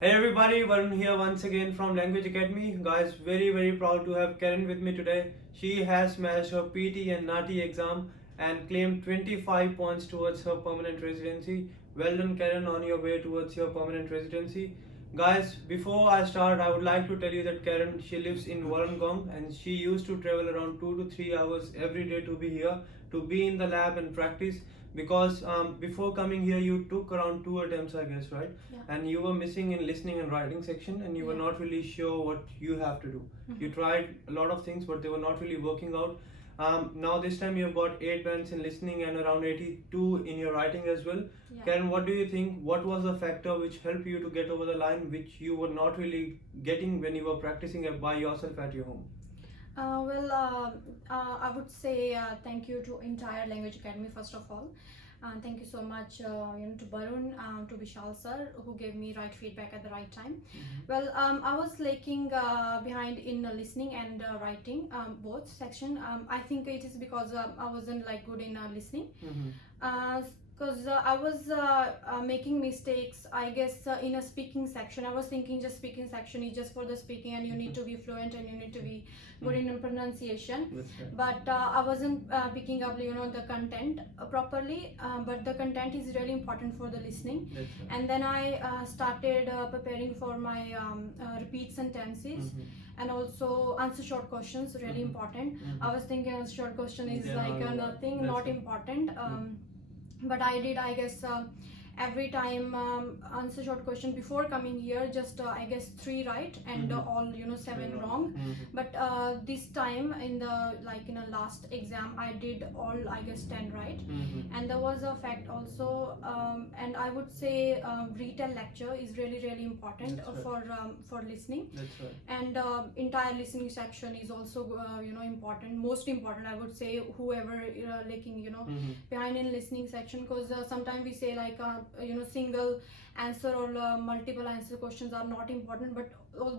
Hey everybody, Varun here once again from Language Academy. Guys, very proud to have Karen with me today. She has smashed her PTE and NAATI exam and claimed 25 points towards her permanent residency. Well done, Karen, on your way towards your permanent residency. Guys, before I start, I would like to tell you that Karen, she lives in Wollongong and she used to travel around 2 to 3 hours every day to be here, to be in the lab and practice. Because before coming here, you took around 2 attempts, I guess, right? Yeah. And you were missing in listening and writing section, and you were not really sure what you have to do. You tried a lot of things, but they were not really working out. Now this time you've got 8 bands in listening and around 82 in your writing as well. Yeah. Karen, what do you think? What was the factor which helped you to get over the line, which you were not really getting when you were practicing it by yourself at your home? I would say thank you to entire Language Academy first of all. Thank you so much to Barun, to Vishal sir, who gave me right feedback at the right time. Well, I was lagging behind in listening and writing, both section. I think it is because I wasn't like good in listening. Because I was making mistakes, I guess, in a speaking section. I was thinking just speaking section is just for the speaking and you need to be fluent and you need to be good in pronunciation. But I wasn't picking up the content properly, but the content is really important for the listening. And then I started preparing for my repeat sentences. And also answer short questions, really important. I was thinking a short question is nothing, not important. But I did, I guess, every time answer short question before coming here, just I guess 3 right and all 7 wrong. But this time in the last exam I did all I guess 10 right. And there was a fact also, and I would say retell lecture is really important for listening. That's right. And entire listening section is also important, most important I would say, whoever lacking behind in listening section, because sometimes we say single answer or multiple answer questions are not important, but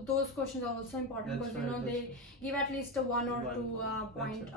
those questions are also important because they give at least 1 or 2 point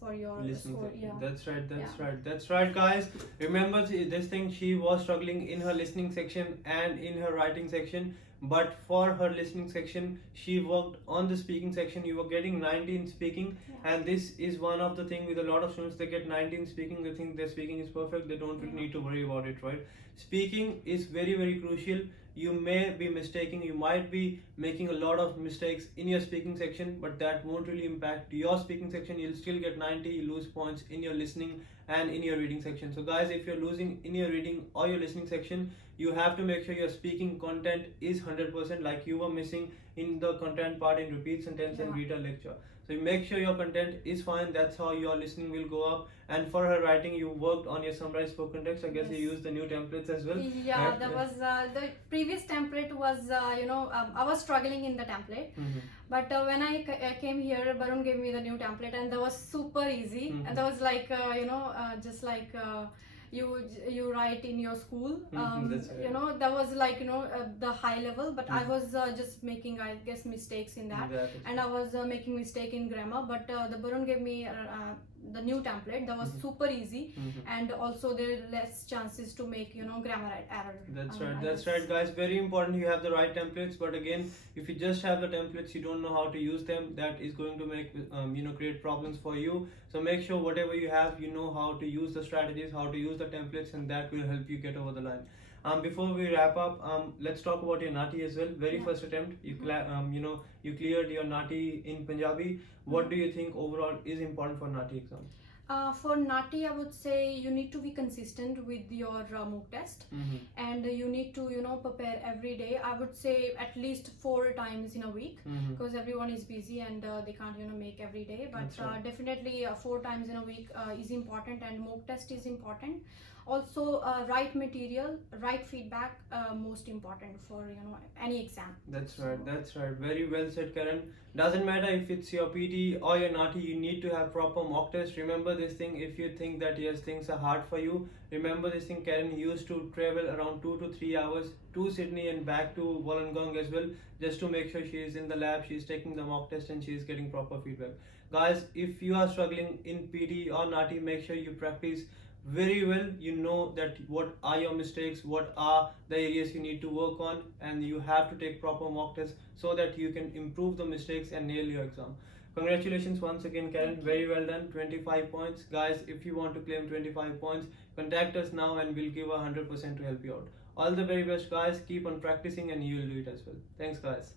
for your score. Yeah, that's right guys. Remember this thing, she was struggling in her listening section and in her writing section, but for her listening section she worked on the speaking section. You were getting 90 in speaking, and this is one of the thing with a lot of students. They get 90 in speaking, they think their speaking is perfect, they don't really need to worry about it, right? Speaking is very crucial. You may be mistaking, you might be making a lot of mistakes in your speaking section, but that won't really impact your speaking section. You'll still get 90, you lose points in your listening and in your reading section. So guys, if you're losing in your reading or your listening section, you have to make sure your speaking content is 100%, like you were missing in the content part in repeat sentence and retell lecture. So you make sure your content is fine, that's how your listening will go up. And for her writing, you worked on your Summarise Spoken Text. I guess you used the new templates as well. Yeah, right? That was the previous template was I was struggling in the template. But when I came here, Barun gave me the new template and that was super easy. And that was like just like you write in your school. That was like the high level, but I was just making, I guess, mistakes in that. And I was making mistake in grammar, but the Barun gave me the new template that was super easy, and also there are less chances to make grammar error. That's right guys, very important you have the right templates. But again, if you just have the templates, you don't know how to use them, that is going to make create problems for you. So make sure whatever you have, you know how to use the strategies, how to use the templates, and that will help you get over the line. Before we wrap up, let's talk about your NAATI as well. First attempt, you you cleared your NAATI in Punjabi. What do you think overall is important for NAATI exam? For NAATI, I would say you need to be consistent with your mock test, and you need to prepare every day. I would say at least 4 times in a week, because everyone is busy and they can't make every day. But definitely 4 times in a week is important, and mock test is important. Also, write material, write feedback, most important for any exam. That's right. Very well said, Karen. Doesn't matter if it's your PT or your NAATI, you need to have proper mock test. Remember this thing, if you think that yes, things are hard for you, remember this thing, Karen used to travel around 2 to 3 hours to Sydney and back to Wollongong as well, just to make sure she is in the lab, she is taking the mock test and she is getting proper feedback. Guys, if you are struggling in PT or NAATI, make sure you practice very well. You know that what are your mistakes, what are the areas you need to work on, and you have to take proper mock tests so that you can improve the mistakes and nail your exam. Congratulations once again, Karen. Very well done. 25 points. Guys, if you want to claim 25 points, contact us now and we'll give 100% to help you out. All the very best, guys. Keep on practicing and you will do it as well. Thanks, guys.